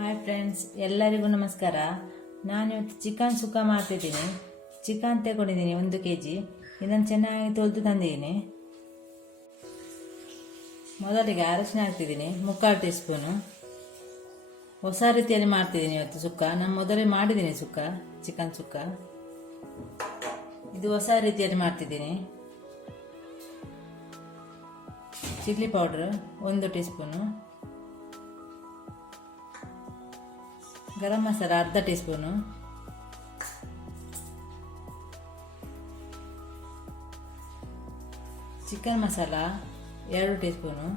Hi friends, ಎಲ್ಲರಿಗೂ ನಮಸ್ಕಾರ. ನಾನಿವತ್ತು ಚಿಕನ್ ಸುಕ್ಕ ಮಾಡ್ತಿದ್ದೀನಿ. ಚಿಕನ್ ತಗೊಂಡಿದ್ದೀನಿ 1 kg. ಇದನ್ನು ಚೆನ್ನಾಗಿ ತೊಳೆದು ತಂದಿದ್ದೀನಿ. ಮೊದಲಿಗೆ ಅರಶಿನ ಹಾಕ್ತಿದ್ದೀನಿ 3/4 ಟೀ ಸ್ಪೂನು. ಹೊಸ ರೀತಿಯಲ್ಲಿ ಮಾಡ್ತಿದ್ದೀನಿ ಇವತ್ತು ಸುಕ್ಕ. ನಾನು ಮೊದಲೇ ಮಾಡಿದ್ದೀನಿ ಸುಕ್ಕ, ಚಿಕನ್ ಸುಕ್ಕ. ಇದು ಹೊಸ ರೀತಿಯಲ್ಲಿ ಮಾಡ್ತಿದ್ದೀನಿ. Chilli powder 1 teaspoon. Garam masala ಅರ್ಧ teaspoon. Chicken masala 2 teaspoon.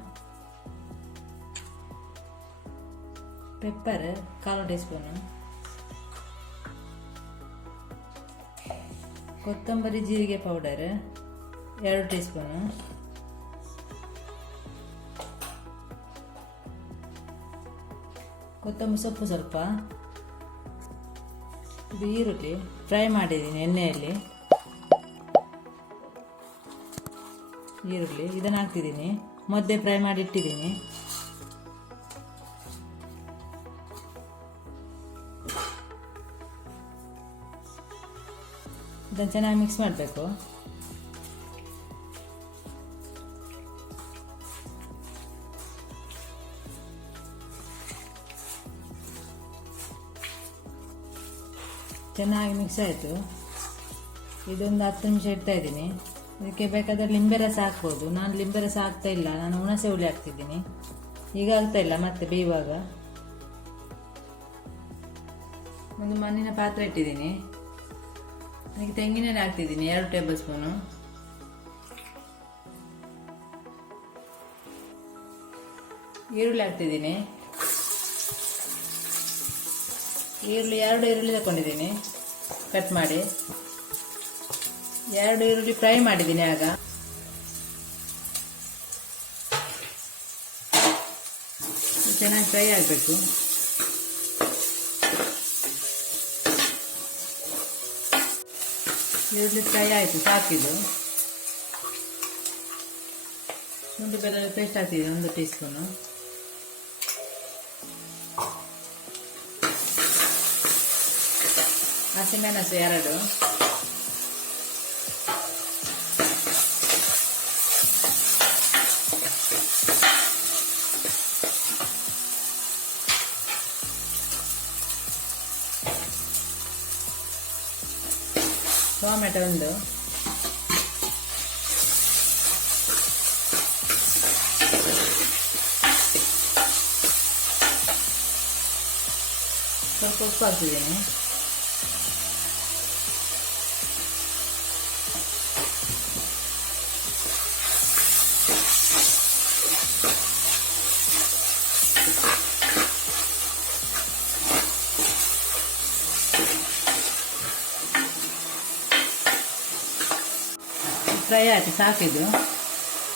Pepper 1/4 teaspoon. ಕೊತ್ತಂಬರಿ ಜೀರಿಗೆ ಪೌಡರ್ 2 ಟೀ ಸ್ಪೂನು. ಕೊತ್ತಂಬರಿ ಸೊಪ್ಪು ಸ್ವಲ್ಪ. ಇದು ಈರುಳ್ಳಿ ಫ್ರೈ ಮಾಡಿದ್ದೀನಿ ಎಣ್ಣೆಯಲ್ಲಿ. ಈರುಳ್ಳಿ ಇದನ್ನು ಹಾಕ್ತಿದ್ದೀನಿ. ಮೊದಲೇ ಫ್ರೈ ಮಾಡಿ ಇಟ್ಟಿದ್ದೀನಿ. ಇದನ್ನು ಚೆನ್ನಾಗಿ ಮಿಕ್ಸ್ ಮಾಡಬೇಕು. ಚೆನ್ನಾಗಿ ಮಿಕ್ಸ್ ಆಯಿತು. ಇದೊಂದು 10 ನಿಮಿಷ ಇಡ್ತಾ ಇದ್ದೀನಿ. ಇದಕ್ಕೆ ಬೇಕಾದರೆ ಲಿಂಬೆ ರಸ ಹಾಕ್ಬೋದು. ನಾನು ಲಿಂಬೆ ರಸ ಹಾಕ್ತಾ ಇಲ್ಲ, ನಾನು ಹುಣಸೆ ಹುಳಿ ಹಾಕ್ತಿದ್ದೀನಿ. ಈಗ ಆಗ್ತಾ ಇಲ್ಲ ಮತ್ತೆ ಬೇಯುವಾಗ. ಒಂದು ಮಣ್ಣಿನ ಪಾತ್ರೆ ಇಟ್ಟಿದ್ದೀನಿ. ಅದಕ್ಕೆ ತೆಂಗಿನೆಣ್ಣೆ ಹಾಕ್ತಿದ್ದೀನಿ 2 ಟೇಬಲ್ ಸ್ಪೂನು. ಈರುಳ್ಳಿ ಹಾಕ್ತಿದ್ದೀನಿ. ಈರುಳ್ಳಿ 2 ಈರುಳ್ಳಿ ತಗೊಂಡಿದ್ದೀನಿ ಕಟ್ ಮಾಡಿ. 2 ಈರುಳ್ಳಿ ಫ್ರೈ ಮಾಡಿದ್ದೀನಿ. ಆಗ ಚೆನ್ನಾಗಿ ಫ್ರೈ ಆಗಬೇಕು. ಈರುಳ್ಳಿ ಫ್ರೈ ಆಯಿತು, ಸಾಕಿದು. ಶುಂಠಿ ಬೆಳ್ಳುಳ್ಳಿ ಪೇಸ್ಟ್ ಹಾಕ್ತಿದ್ದೀನಿ 1 ಟೀ ಸ್ಪೂನು. ಹಸಿಮೆಣಸು 2. ಟೊಮೆಟೊ 1. ಸ್ವಲ್ಪ ಉಪ್ಪು ಹಾಕ್ತಿದ್ದೀನಿ. ಫ್ರೈ ಆಯಿತು, ಸಾಕಿದ್ದು.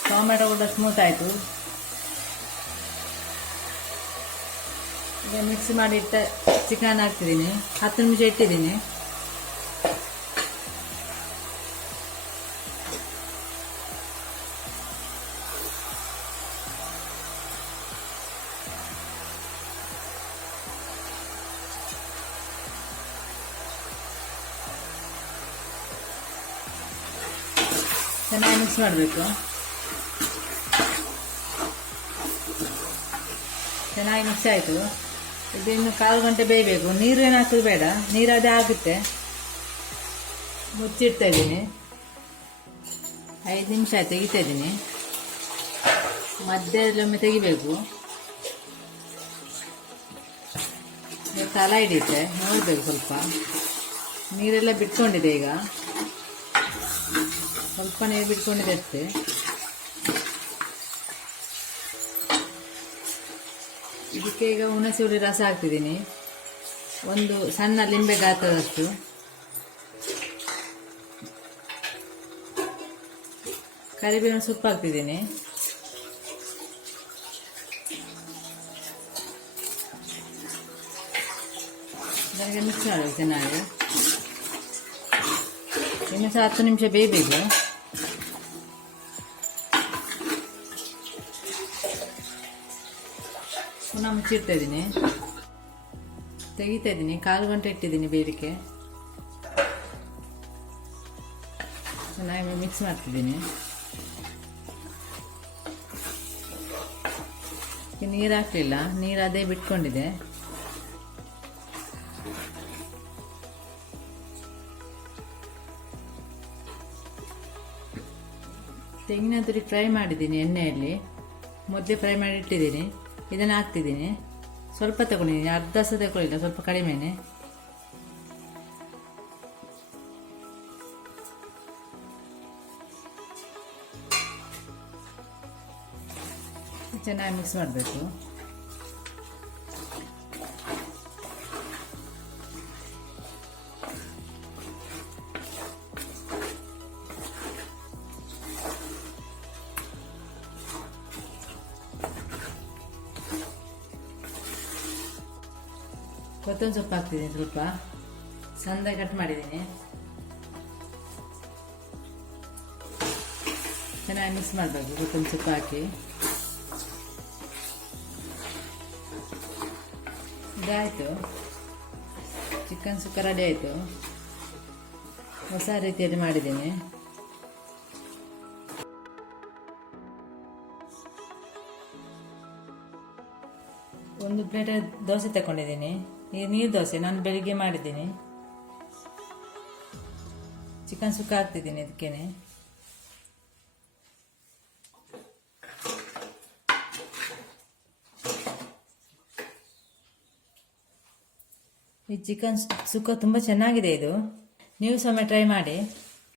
ಟೊಮೆಟೊ ಕೂಡ ಸ್ಮೂತ್ ಆಯಿತು. ಈಗ ಮಿಕ್ಸ್ ಮಾಡಿ ಇಟ್ಟ ಚಿಕನ್ ಹಾಕ್ತಿದ್ದೀನಿ. 10 ನಿಮಿಷ ಇಟ್ಟಿದ್ದೀನಿ. ಚೆನ್ನಾಗಿ ಮಿಕ್ಸ್ ಮಾಡಬೇಕು. ಚೆನ್ನಾಗಿ ಮಿಕ್ಸ್ ಆಯಿತು. ಇದನ್ನು 1/4 ಗಂಟೆ ಬೇಯಬೇಕು. ನೀರು ಏನು ಹಾಕೋದು ಬೇಡ, ನೀರು ಅದೇ ಆಗುತ್ತೆ. ಮುಚ್ಚಿಡ್ತಾ ಇದ್ದೀನಿ. 5 ನಿಮಿಷ ಆಯ್ತು, ತೆಗಿತಾ ಇದ್ದೀನಿ. ಮಧ್ಯದಲ್ಲೊಮ್ಮೆ ತೆಗಿಬೇಕು. ತಲ ಹಿಡಿಯುತ್ತೆ, ನೋಡಬೇಕು. ಸ್ವಲ್ಪ ನೀರೆಲ್ಲ ಬಿಟ್ಕೊಂಡಿದೆ. ಈಗ ಸ್ವಲ್ಪ ನೀರು ಬಿಟ್ಕೊಂಡಿದೆ ಅಷ್ಟೇ. ಇದಕ್ಕೆ ಈಗ ಹುಣಸೆ ಹುಳಿ ರಸ ಹಾಕ್ತಿದ್ದೀನಿ. 1 ಸಣ್ಣ ಲಿಂಬೆ ಗಾತ್ರದಷ್ಟು. ಕರಿಬೇವಿನ ಸೊಪ್ಪು ಹಾಕ್ತಿದ್ದೀನಿ. ನನಗೆ ಮಿಕ್ಸ್ ಮಾಡಬೇಕು ಚೆನ್ನಾಗಿ. ಇನ್ನು ಸಹ 10 ನಿಮಿಷ ಬೇಯಬೇಕು. ಪುನಃ ಮುಚ್ಚಿಡ್ತಾ ಇದ್ದೀನಿ. ತೆಗಿತಾ ಇದ್ದೀನಿ, 1/4 ಗಂಟೆ ಇಟ್ಟಿದ್ದೀನಿ ಬೇಯಲಿಕ್ಕೆ. ಚೆನ್ನಾಗಿ ಮಿಕ್ಸ್ ಮಾಡ್ತಿದ್ದೀನಿ. ನೀರು ಹಾಕಲಿಲ್ಲ, ನೀರು ಅದೇ ಬಿಟ್ಕೊಂಡಿದೆ. ತೆಂಗಿನ ತುರಿ ಫ್ರೈ ಮಾಡಿದ್ದೀನಿ ಎಣ್ಣೆಯಲ್ಲಿ, ಮೊದಲೇ ಫ್ರೈ ಮಾಡಿ ಇಟ್ಟಿದ್ದೀನಿ. ಇದನ್ನು ಹಾಕ್ತಿದ್ದೀನಿ. ಸ್ವಲ್ಪ ತಗೊಂಡಿದ್ದೀನಿ, ಅರ್ಧ ಸಹ ತಗೊಳ್ಳಿಲ್ಲ, ಸ್ವಲ್ಪ ಕಡಿಮೆನೆ. ಚೆನ್ನಾಗಿ ಮಿಕ್ಸ್ ಮಾಡಬೇಕು. ಕೊತ್ತಂಬರಿ ಸೊಪ್ಪು ಹಾಕ್ತಿದ್ದೀನಿ, ಸ್ವಲ್ಪ ಸಣ್ಣದಾಗಿ ಕಟ್ ಮಾಡಿದ್ದೀನಿ. ಚೆನ್ನಾಗಿ ಮಿಕ್ಸ್ ಮಾಡಬೇಕು ಕೊತ್ತಂಬರಿ ಸೊಪ್ಪು ಹಾಕಿ. ಇದಾಯಿತು, ಚಿಕನ್ ಸುಕ್ಕ ರೆಡಿ ಆಯಿತು. ಹೊಸ ರೀತಿಯಲ್ಲಿ ಮಾಡಿದ್ದೀನಿ. ಒಂದು ಪ್ಲೇಟ್ ದೋಸೆ ತಗೊಂಡಿದ್ದೀನಿ. ಈ ನೀರು ದೋಸೆ ನಾನು ಬೆಳಿಗ್ಗೆ ಮಾಡಿದ್ದೀನಿ. ಚಿಕನ್ ಸುಕ್ಕ ಹಾಕ್ತಿದ್ದೀನಿ ಇದಕ್ಕೇನೆ. ಈ ಚಿಕನ್ ಸುಕ್ಕ ತುಂಬ ಚೆನ್ನಾಗಿದೆ ಇದು. ನೀವು ಸಹ ಟ್ರೈ ಮಾಡಿ.